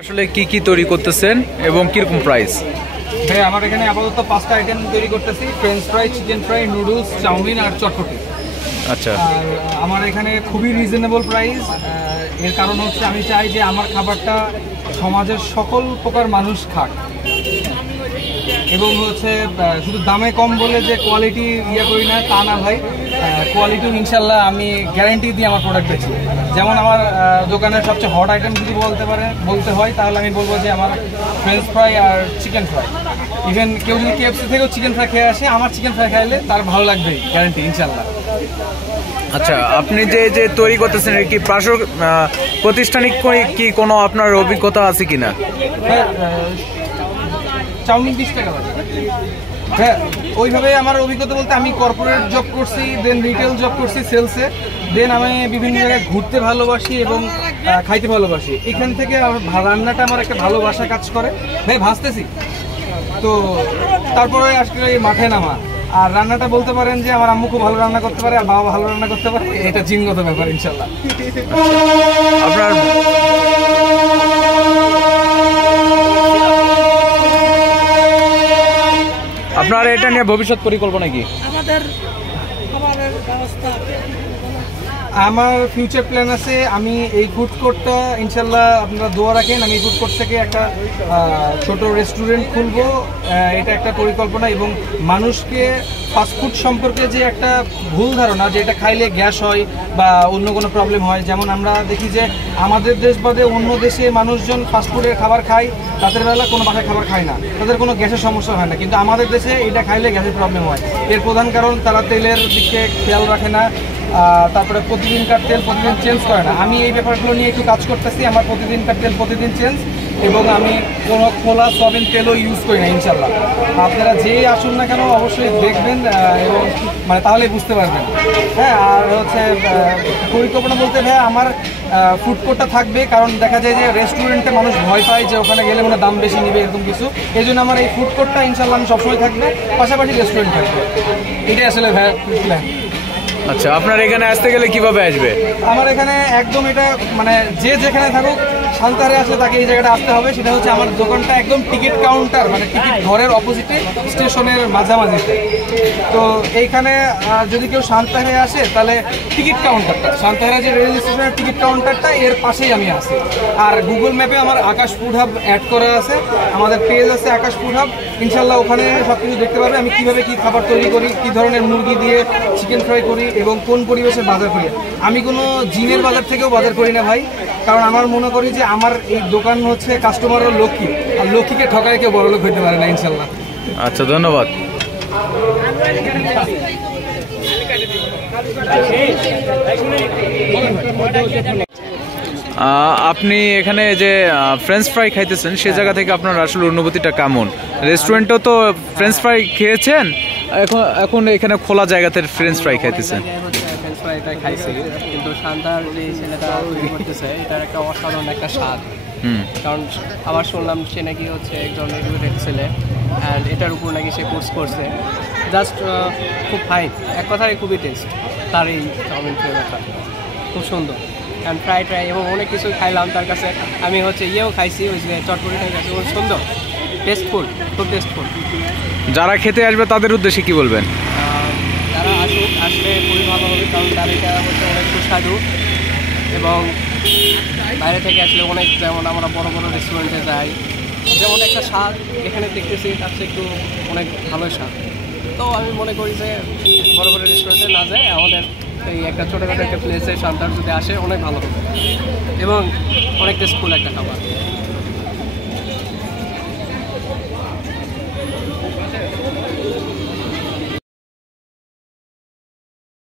আসলে কি কি তৈরি করতেছেন এবং কিরকম প্রাইস? ভাই আমার এখানে আপাতত 5টা আইটেম তৈরি করতেছি, french fry, chicken fry, noodles, chow mein আর চটপটি। আচ্ছা, আর আমার এখানে খুবই রিজনেবল প্রাইস। এর কারণ হচ্ছে আমি চাই যে আমার খাবারটা সমাজের সকল প্রকার মানুষ খাক, এবং হচ্ছে শুধু দামে কম বলে যে কোয়ালিটি করি না তা না ভাই, কোয়ালিটিও ইনশাল্লাহ আমি গ্যারান্টি দিয়ে আমার প্রোডাক্ট বেচি। যেমন আমার দোকানের সবচেয়ে হট আইটেম যদি বলতে হয় তাহলে আমি বলবো যে আমার ফ্রেঞ্চ ফ্রাই আর চিকেন ফ্রাই। ইভেন কেউ যদি কেএফসি থেকেও চিকেন ফ্রাই খেয়ে আসে, আমার চিকেন ফ্রাই খাইলে তার ভালো লাগবেই, গ্যারান্টি ইনশাল্লাহ। আচ্ছা, আপনি যে তৈরি করতেছেন কি প্রতিষ্ঠানিক কি কোনো আপনার অভিজ্ঞতা আছে কিনা? হ্যাঁ, চাউমিন 20 টাকা। হ্যাঁ, ওইভাবে আমার অভিজ্ঞতা বলতে আমি কর্পোরেট জব করছি, দেন রিটেল জব করছি সেলসে, দেন আমি বিভিন্ন জায়গায় ঘুরতে ভালোবাসি এবং খাইতে ভালোবাসি। এখান থেকে রান্নাটা আমার একটা ভালোবাসা কাজ করে। ভাই ভাজতেছি তো, তারপরে আসলে মাঠে নামা। আর রান্নাটা বলতে পারেন যে আমার আম্মু খুব ভালো রান্না করতে পারে আর বাবা ভালো রান্না করতে পারে, এটা জিনগত ব্যাপার ইনশাল্লাহ। আপনার এটা নিয়ে ভবিষ্যৎ পরিকল্পনা কি? আমার ফিউচার প্ল্যান আছে, আমি এই ফুড কোর্টটা ইনশাল্লাহ আপনারা দোয়া রাখেন, আমি এই ফুড কোর্ট থেকে একটা ছোট রেস্টুরেন্ট খুলবো। এটা একটা পরিকল্পনা, এবং মানুষকে ফাস্টফুড সম্পর্কে যে একটা ভুল ধারণা যে এটা খাইলে গ্যাস হয় বা অন্য কোনো প্রবলেম হয়, যেমন আমরা দেখি যে আমাদের দেশ বাদে অন্য দেশে মানুষজন ফাস্টফুডের খাবার খায়, রাতের বেলা কোনো বাসায় খাবার খায় না, তাদের কোনো গ্যাসের সমস্যা হয় না, কিন্তু আমাদের দেশে এটা খাইলে গ্যাসের প্রবলেম হয়। এর প্রধান কারণ তারা তেলের দিকে খেয়াল রাখে না, তারপরে প্রতিদিনকার তেল প্রতিদিন চেঞ্জ করে না। আমি এই ব্যাপারগুলো নিয়ে একটু কাজ করতেছি, আমার প্রতিদিনকার তেল প্রতিদিন চেঞ্জ, এবং আমি কোনো খোলা সয়াবিন তেলও ইউজ করি না ইনশাল্লাহ। আপনারা যেই আসুন না কেন অবশ্যই দেখবেন, এবং মানে তাহলে বুঝতে পারবেন। হ্যাঁ, আর হচ্ছে পরিকল্পনা বলতে ভাই আমার ফুড কোর্টটা থাকবে, কারণ দেখা যায় যে রেস্টুরেন্টে মানুষ ভয় পায় যে ওখানে গেলে মানে দাম বেশি নেবে এরকম কিছু। এই জন্য আমার এই ফুড কোর্টটা ইনশাল্লাহ আমি সবসময় থাকবে, পাশাপাশি রেস্টুরেন্ট থাকবে, এটাই আসলে ভাই প্ল্যান। আচ্ছা, আপনার এখানে আসতে গেলে কিভাবে আসবে? আমার এখানে একদম এটা মানে যে যেখানে থাকুক সান্তাহারে আসলে তাকে এই জায়গাটা আসতে হবে। সেটা হচ্ছে আমার দোকানটা একদম টিকিট কাউন্টার, মানে টিকিট ঘরের অপোজিটে স্টেশনের মাঝামাঝিতে। তো এইখানে যদি কেউ সান্তাহারে আসে তাহলে টিকিট কাউন্টারটা, সান্তাহারে যে রেল স্টেশনের টিকিট কাউন্টারটা এর পাশেই আমি আছি। আর গুগল ম্যাপে আমার আকাশ ফুড হাব অ্যাড করা আছে, আমাদের পেজ আছে আকাশ ফুড হাব, ইনশাল্লাহ ওখানে সব কিছু দেখতে পারবে। আমি কীভাবে কী খাবার তৈরি করি, কী ধরনের মুরগি দিয়ে চিকেন ফ্রাই করি এবং কোন পরিবেশে বাজার করি। আমি কোনো জিনের বাজার থেকেও বাজার করি না ভাই, কারণ আমার মনে করি যে আমার এই দোকান হচ্ছে কাস্টমারও লক্ষ্মী, আর লক্ষ্মীকে ঠকায় কেউ বড় লোক হইতে পারে না ইনশাল্লাহ। আচ্ছা, ধন্যবাদ। আপনি এখানে যে ফ্রেঞ্চ ফ্রাই খাইতেছেন সে জায়গা থেকে আপনার আসলে অনুভূতিটা কেমন? রেস্টুরেন্টেও তো ফ্রেঞ্চ ফ্রাই খেয়েছেন, এখন এখানে খোলা জায়গাতে ফ্রেঞ্চ ফ্রাই খাইতেছেন। ফ্রেঞ্চ ফ্রাইটা খাইছি, কিন্তু শান্তার যে ছেলেটা তৈরি করতেছে এটার একটা অসাধারণ একটা স্বাদ। কারণ আবার শুনলাম সে নাকি হচ্ছে একজন এডুকেটেড ছেলে, অ্যান্ড এটার উপর নাকি সে কোর্স করছে। জাস্ট খুব ফাইন, এক কথায় খুবই টেস্ট তার এই চাউমিন ফ্লেভারটা, খুব সুন্দর। অ্যান্ড ফ্রাই ট্রাই এবং অনেক কিছু খাইলাম তার কাছে। আমি হচ্ছে খাইছি, ওই যে চটপটিটা খাইছি, খুব সুন্দর, টেস্টফুল, খুব টেস্টফুল। যারা খেতে আসবে তাদের উদ্দেশ্যে কি বলবেন? যারা আসলে খুবই ভালো হবে, কারণ তার এটা হচ্ছে অনেক সুস্বাদু, এবং বাইরে থেকে আসলে অনেক, যেমন আমরা বড় বড় রেস্টুরেন্টে যাই, যেমন একটা স্বাদ এখানে দেখতেছি তার চেয়ে একটু অনেক ভালোই স্বাদ। তো আমি মনে করি যে বড় বড় রেস্টুরেন্টে না যায় আমাদের এই একটা ছোটোখাটো একটা প্লেসে শান্তার যদি আসে অনেক ভালো হবে, এবং অনেক টেস্টফুল একটা খাবার।